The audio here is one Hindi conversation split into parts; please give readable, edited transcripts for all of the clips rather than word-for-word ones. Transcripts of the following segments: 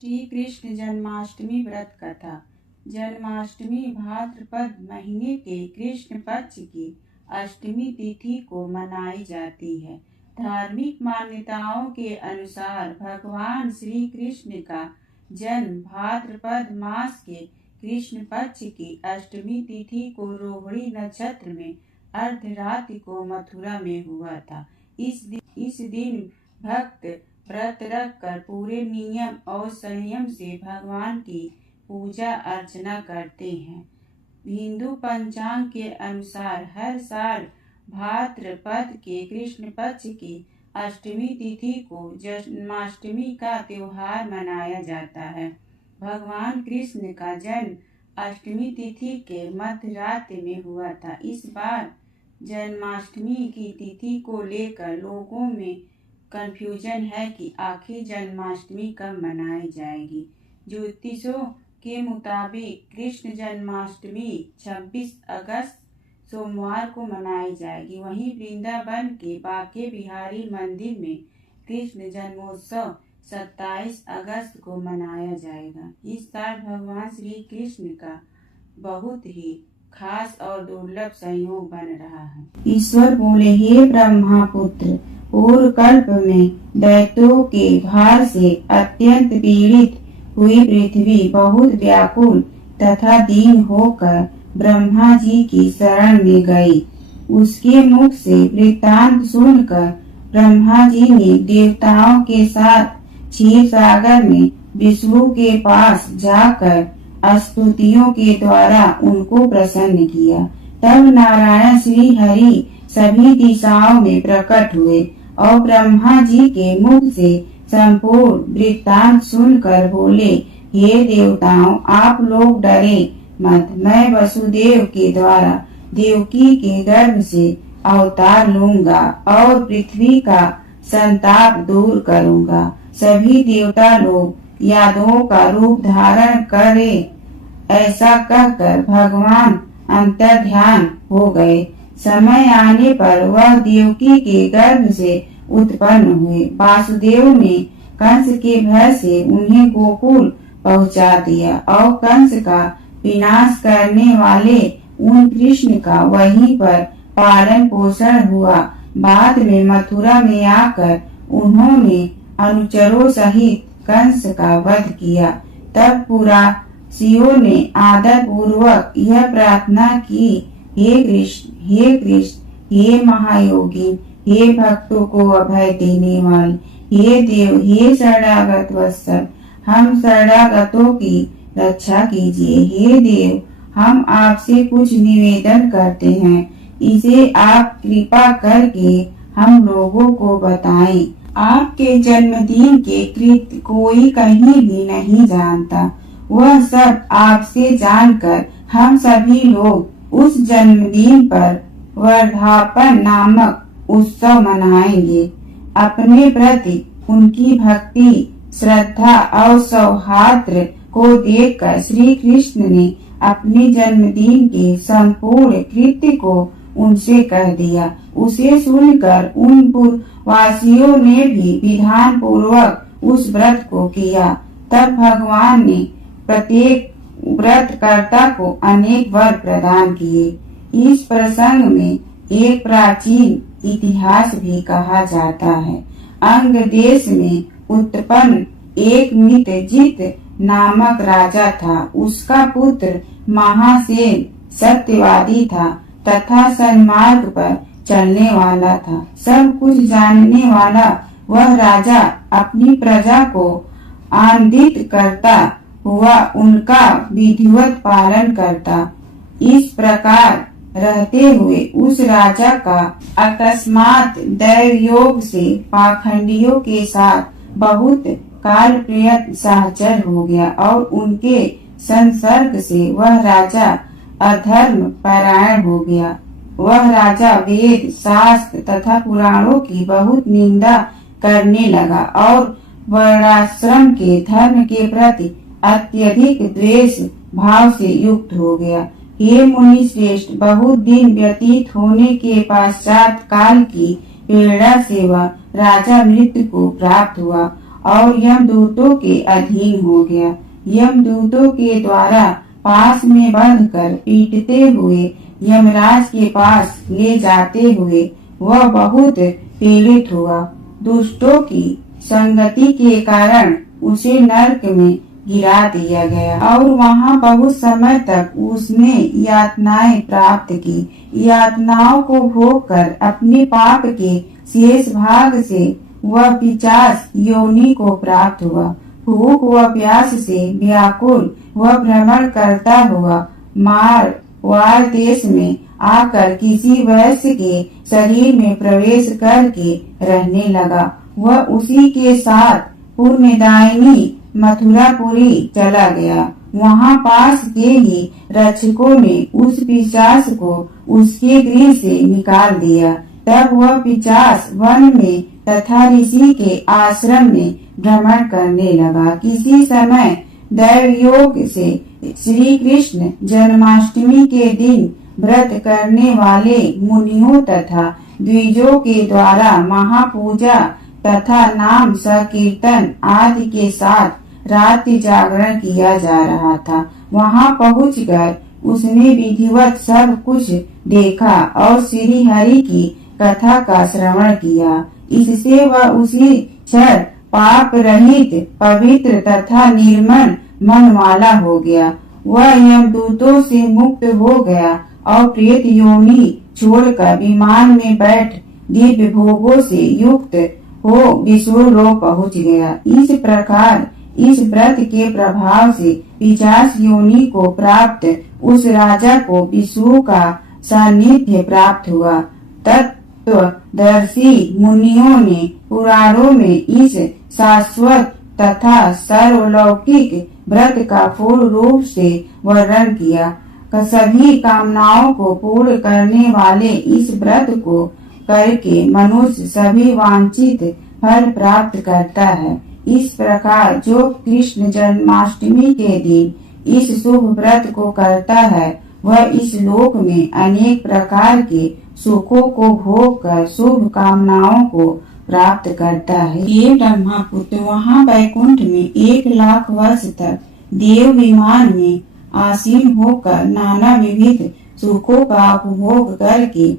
श्री कृष्ण जन्माष्टमी व्रत कथा। जन्माष्टमी भाद्रपद महीने के कृष्ण पक्ष की अष्टमी तिथि को मनाई जाती है। धार्मिक मान्यताओं के अनुसार भगवान श्री कृष्ण का जन्म भाद्रपद मास के कृष्ण पक्ष की अष्टमी तिथि को रोहिणी नक्षत्र में अर्धरात्रि को मथुरा में हुआ था। इस दिन भक्त व्रत रख कर पूरे नियम और संयम से भगवान की पूजा अर्चना करते हैं। हिंदू पंचांग के अनुसार हर साल भाद्रपद के कृष्ण पक्ष की अष्टमी तिथि को जन्माष्टमी का त्योहार मनाया जाता है। भगवान कृष्ण का जन्म अष्टमी तिथि के मध्य रात्रि में हुआ था। इस बार जन्माष्टमी की तिथि को लेकर लोगों में कंफ्यूजन है कि आखिर जन्माष्टमी कब मनाई जाएगी। ज्योतिषों के मुताबिक कृष्ण जन्माष्टमी 26 अगस्त सोमवार को मनाई जाएगी। वहीं वृंदावन के बांके बिहारी मंदिर में कृष्ण जन्मोत्सव 27 अगस्त को मनाया जाएगा। इस साल भगवान श्री कृष्ण का बहुत ही खास और दुर्लभ संयोग बन रहा है। ईश्वर बोले, हे ब्रह्मा पुत्र, पूर्व कल्प में दैत्यों के भार से अत्यंत पीड़ित हुई पृथ्वी बहुत व्याकुल तथा दीन होकर ब्रह्मा जी की शरण में गई। उसके मुख से वृत्तांत सुनकर ब्रह्मा जी ने देवताओं के साथ क्षीर सागर में विष्णु के पास जाकर स्तुतियों के द्वारा उनको प्रसन्न किया। तब नारायण श्री हरि सभी दिशाओं में प्रकट हुए और ब्रह्मा जी के मुख से संपूर्ण वृत्तांत सुनकर बोले, हे देवताओं, आप लोग डरे मत। मैं वसुदेव के द्वारा देवकी के गर्भ से अवतार लूंगा और पृथ्वी का संताप दूर करूंगा। सभी देवता लोग यादवों का रूप धारण करे। ऐसा कहकर भगवान अंतर्ध्यान हो गए। समय आने पर वह देवकी के गर्भ से उत्पन्न हुए। वासुदेव ने कंस के भय से उन्हें गोकुल पहुंचा दिया और कंस का विनाश करने वाले उन कृष्ण का वहीं पर पालन पोषण हुआ। बाद में मथुरा में आकर उन्होंने अनुचरों सहित कंस का वध किया। तब पुरासियों ने आदर पूर्वक यह प्रार्थना की, हे कृष्ण, हे कृष्ण, हे महायोगी, हे भक्तों को अभय देने वाले, हे देव, हे शरणागत वत्सल, हम शरणागतों की रक्षा कीजिए। हे देव, हम आपसे कुछ निवेदन करते हैं, इसे आप कृपा करके हम लोगों को बताएं। आपके जन्मदिन के कृत्य कोई कहीं भी नहीं जानता। वह सब आपसे जानकर हम सभी लोग उस जन्मदिन पर वर्धापन नामक उत्सव मनाएंगे। अपने प्रति उनकी भक्ति, श्रद्धा और सौहार्द को देखकर श्री कृष्ण ने अपने जन्मदिन के संपूर्ण कृत्य को उनसे कह दिया। उसे सुनकर उन पूर्ववासियों ने भी विधान पूर्वक उस व्रत को किया। तब भगवान ने प्रत्येक व्रतकर्ता को अनेक वर प्रदान किए। इस प्रसंग में एक प्राचीन इतिहास भी कहा जाता है। अंग देश में उत्पन्न एक मित्रजित नामक राजा था। उसका पुत्र महासेन सत्यवादी था तथा सन्मार्ग पर चलने वाला था। सब कुछ जानने वाला वह राजा अपनी प्रजा को आनंदित करता हुआ उनका विधिवत पालन करता। इस प्रकार रहते हुए उस राजा का अकस्मात दैवयोग से पाखंडियों के साथ बहुत काल प्रयत्न सहचर हो गया और उनके संसर्ग से वह राजा अधर्म परायण हो गया। वह राजा वेद, शास्त्र तथा पुराणों की बहुत निंदा करने लगा और वर्णाश्रम के धर्म के प्रति अत्यधिक द्वेष भाव से युक्त हो गया। हे मुनि श्रेष्ठ, बहुत दिन व्यतीत होने के पश्चात काल की प्रेरणा से वह राजा मृत्यु को प्राप्त हुआ और यमदूतों के अधीन हो गया। यमदूतों के द्वारा पास में बंधकर पीटते हुए यमराज के पास ले जाते हुए वह बहुत पीड़ित हुआ। दुष्टों की संगति के कारण उसे नरक में गिरा दिया गया और वहाँ बहुत समय तक उसने यातनाएं प्राप्त की। यातनाओं को भोग कर अपने पाप के शेष भाग से वह पिशाच योनि को प्राप्त हुआ। भूख व प्यास से व्याकुल वह भ्रमण करता हुआ मारवाड़ देश में आकर किसी वैश्य के शरीर में प्रवेश करके रहने लगा। वह उसी के साथ पुण्यदायिनी मथुरापुरी चला गया। वहाँ पास के ही रक्षकों ने उस पिशाच को उसके गृह से निकाल दिया। तब वह पिशाच वन में तथा ऋषि के आश्रम में भ्रमण करने लगा। किसी समय दैवयोग से श्री कृष्ण जन्माष्टमी के दिन व्रत करने वाले मुनियों तथा द्विजों के द्वारा महापूजा तथा नाम संकीर्तन आदि के साथ रात्रि जागरण किया जा रहा था। वहाँ पहुंचकर उसने विधिवत सब कुछ देखा और श्री हरि की कथा का श्रवण किया। इससे वह उसी क्षण पाप रहित पवित्र तथा निर्मल मन वाला हो गया। वह यमदूतों से मुक्त हो गया और प्रेत योनि छोड़कर विमान में बैठ दिव्य भोगों से युक्त हो विष्णु लोक पहुँच गया। इस प्रकार इस व्रत के प्रभाव से पिशाच योनि को प्राप्त उस राजा को विष्णु का सानिध्य प्राप्त हुआ। तत्वदर्शी मुनियों ने पुराणों में इस शाश्वत तथा सर्वलौकिक व्रत का पूर्ण रूप से वर्णन किया। सभी कामनाओं को पूर्ण करने वाले इस व्रत को करके मनुष्य सभी वांछित फल प्राप्त करता है। इस प्रकार जो कृष्ण जन्माष्टमी के दिन इस शुभ व्रत को करता है वह इस लोक में अनेक प्रकार के सुखों को भोग कर शुभ कामनाओं को प्राप्त करता है। ये ब्रह्मपुत्र वहाँ बैकुंठ में 1,00,000 वर्ष तक देव विमान में आसीन होकर नाना विविध सुखों का उपभोग करके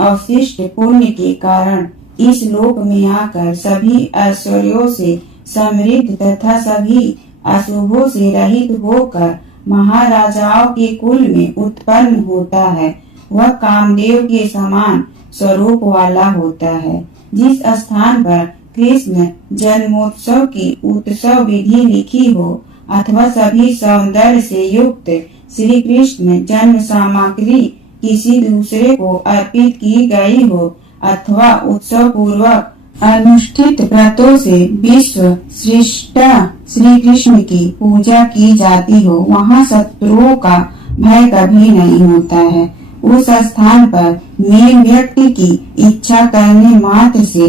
अवशिष्ट पुण्य के कारण इस लोक में आकर सभी ऐश्वर्यों से समृद्ध तथा सभी अशुभों से रहित होकर महाराजाओं के कुल में उत्पन्न होता है। वह कामदेव के समान स्वरूप वाला होता है। जिस स्थान पर कृष्ण जन्मोत्सव की उत्सव विधि लिखी हो अथवा सभी सौंदर्य से युक्त श्री कृष्ण जन्म सामग्री किसी दूसरे को अर्पित की गई हो अथवा उत्सव पूर्वक अनुष्ठित व्रतों से विश्व श्रेष्ठ श्री कृष्ण की पूजा की जाती हो वहाँ शत्रुओं का भय कभी नहीं होता है। उस स्थान पर मेघ व्यक्ति की इच्छा करने मात्र से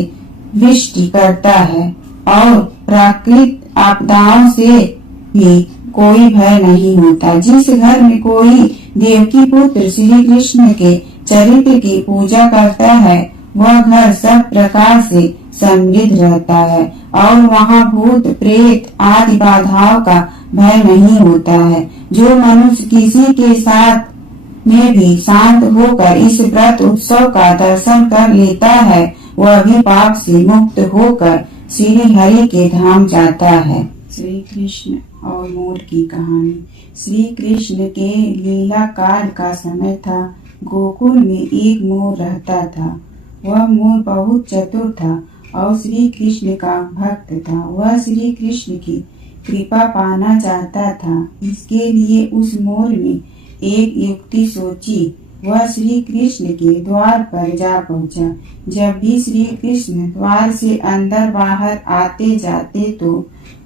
वृष्टि करता है और प्राकृतिक आपदाओं से भी कोई भय नहीं होता। जिस घर में कोई देवकी पुत्र श्री कृष्ण के चरित्र की पूजा करता है वह घर सब प्रकार से समृद्ध रहता है और वहाँ भूत प्रेत आदि बाधाओं का भय नहीं होता है। जो मनुष्य किसी के साथ में भी शांत होकर इस व्रत उत्सव का दर्शन कर लेता है वह भी पाप से मुक्त होकर श्री हरि के धाम जाता है। श्री कृष्ण और मोर की कहानी। श्री कृष्ण के लीला काल का समय था। गोकुल में एक मोर रहता था। वह मोर बहुत चतुर था और श्री कृष्ण का भक्त था। वह श्री कृष्ण की कृपा पाना चाहता था। इसके लिए उस मोर ने एक युक्ति सोची। वह श्री कृष्ण के द्वार पर जा पहुंचा। जब भी श्री कृष्ण द्वार से अंदर बाहर आते जाते तो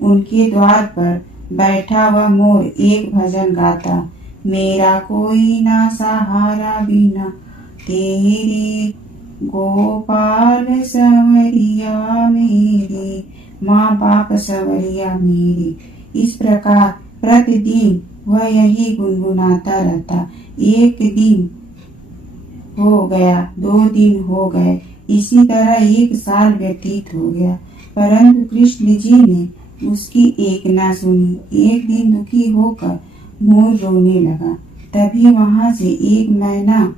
उनके द्वार पर बैठा वह मोर एक भजन गाता। मेरा कोई ना सहारा बिना तेरे गोपाल सवरिया मेरे, माँ बाप सवरिया मेरे। इस प्रकार प्रतिदिन वह यही गुनगुनाता रहता। एक दिन हो गया, 2 दिन हो गए, इसी तरह 1 साल व्यतीत हो गया। परंतु कृष्ण जी ने उसकी एक न सुनी। एक दिन दुखी होकर मोर रोने लगा। तभी वहां से एक मैना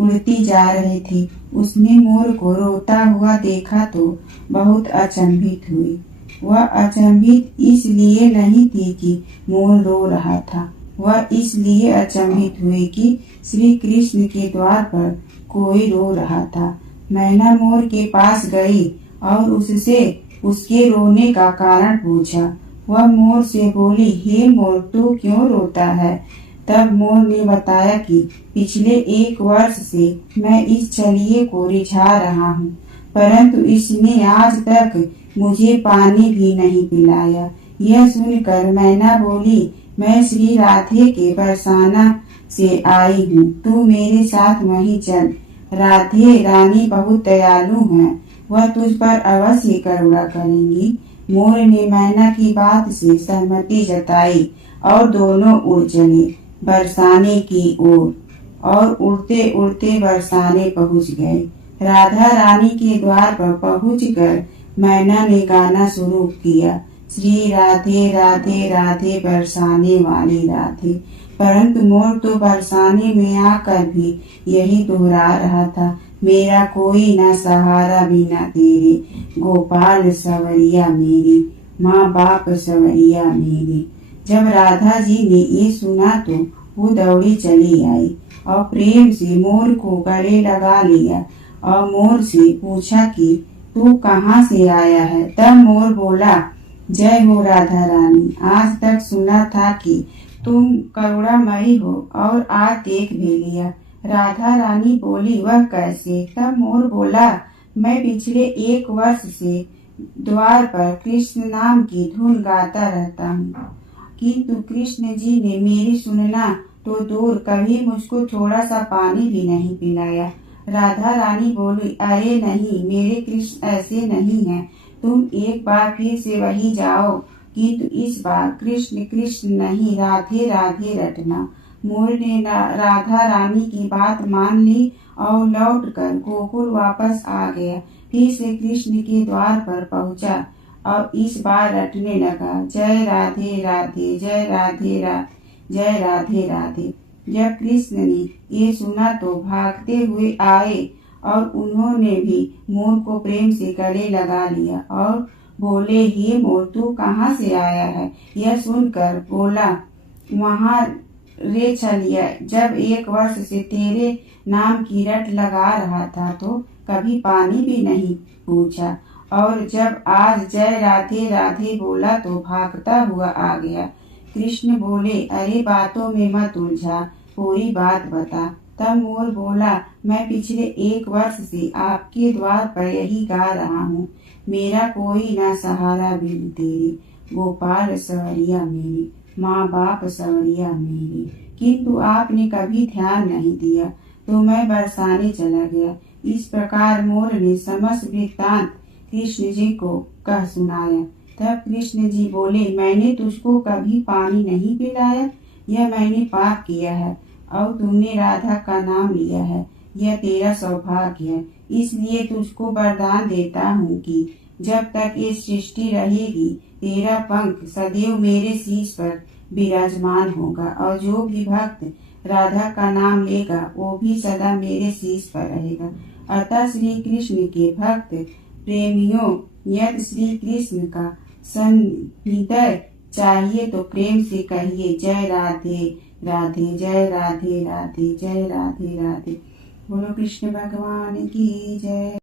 उड़ती जा रही थी। उसने मोर को रोता हुआ देखा तो बहुत अचंभित हुई। वह अचंभित इसलिए नहीं थी कि मोर रो रहा था, वह इसलिए अचंभित हुई कि श्री कृष्ण के द्वार पर कोई रो रहा था। मैना मोर के पास गई और उससे उसके रोने का कारण पूछा। वह मोर से बोली, हे मोर, तू क्यों रोता है? तब मोर ने बताया कि पिछले 1 वर्ष से मैं इस छलिए को रिझा रहा हूँ, परंतु इसने आज तक मुझे पानी भी नहीं पिलाया। यह सुनकर मैना बोली, मैं श्री राधे के बरसाना से आई हूँ, तू मेरे साथ वहीं चल। राधे रानी बहुत दयालु हैं, वह तुझ पर अवश्य करुणा करेंगी। मोर ने मैना की बात से सहमति जताई और दोनों उड़ चले बरसाने की ओर और उड़ते उड़ते बरसाने पहुंच गए। राधा रानी के द्वार पर पहुंचकर मैना ने गाना शुरू किया, श्री राधे राधे राधे बरसाने वाली राधे। परंतु मोर तो बरसाने में आकर भी यही दोहरा रहा था, मेरा कोई न सहारा बिना तेरे, गोपाल सवरिया मेरी, माँ बाप सवरिया मेरी। जब राधा जी ने ये सुना तो वो दौड़ी चली आई और प्रेम से मोर को गले लगा लिया और मोर से पूछा कि तू कहाँ से आया है? तब मोर बोला, जय हो राधा रानी, आज तक सुना था कि तुम करुणामयी हो और आज देख भी लिया। राधा रानी बोली, वह कैसे? तब मोर बोला, मैं पिछले 1 वर्ष से द्वार पर कृष्ण नाम की धुन गाता रहता हूँ, किंतु कृष्ण जी ने मेरी सुनना तो दूर, कभी मुझको थोड़ा सा पानी भी नहीं पिलाया। राधा रानी बोली, अरे नहीं, मेरे कृष्ण ऐसे नहीं हैं, तुम एक बार फिर से वही जाओ, किंतु इस बार कृष्ण कृष्ण नहीं, राधे राधे रटना। मोर ने राधा रानी की बात मान ली और लौटकर गोकुल वापस आ गया। फिर से कृष्ण के द्वार पर पहुंचा और इस बार रटने लगा, जय राधे राधे, जय राधे जय राधे राधे। जब कृष्ण ने ये सुना तो भागते हुए आए और उन्होंने भी मोर को प्रेम से गले लगा लिया और बोले, हे मोर, तू कहाँ से आया है? यह सुनकर बोला, वहाँ रे छलिया, जब 1 वर्ष से तेरे नाम की रट लगा रहा था तो कभी पानी भी नहीं पूछा, और जब आज जय राधे राधे बोला तो भागता हुआ आ गया। कृष्ण बोले, अरे बातों में मत उलझा, पूरी बात बता। तब मोर बोला, मैं पिछले 1 वर्ष से आपके द्वार पर यही गा रहा हूँ, मेरा कोई ना सहारा बिन तेरे, गोपाल सवरिया मेरी, माँ बाप सवरिया मेरी। किंतु आपने कभी ध्यान नहीं दिया तो मैं बरसाने चला गया। इस प्रकार मोर ने समस्त वृत्तांत कृष्ण जी को कह सुनाया। तब कृष्ण जी बोले, मैंने तुझको कभी पानी नहीं पिलाया, यह मैंने पाप किया है और तुमने राधा का नाम लिया है, यह तेरा सौभाग्य है। इसलिए तुझको वरदान देता हूँ कि जब तक ये सृष्टि रहेगी तेरा पंख सदैव मेरे शीश पर विराजमान होगा और जो भी भक्त राधा का नाम लेगा वो भी सदा मेरे शीश पर रहेगा। अतः श्री कृष्ण के भक्त प्रेमियों, यदि श्री कृष्ण का सन्निधय चाहिए तो प्रेम से कहिए, जय राधे राधे, जय राधे राधे, जय राधे राधे। बोलो कृष्ण भगवान की जय।